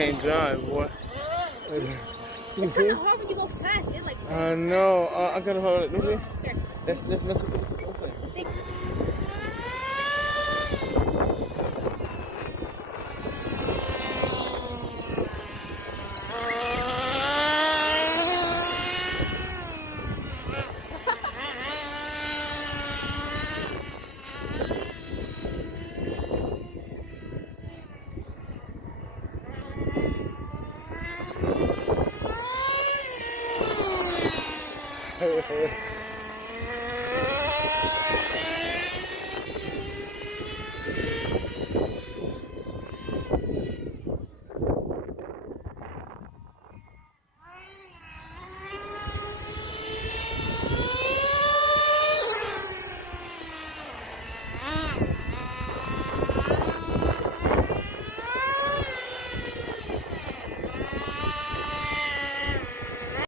can't drive, boy. It's kind of hard when you go fast. It's like. I know. I gotta hold it. Let me. Here. Let's open. Take.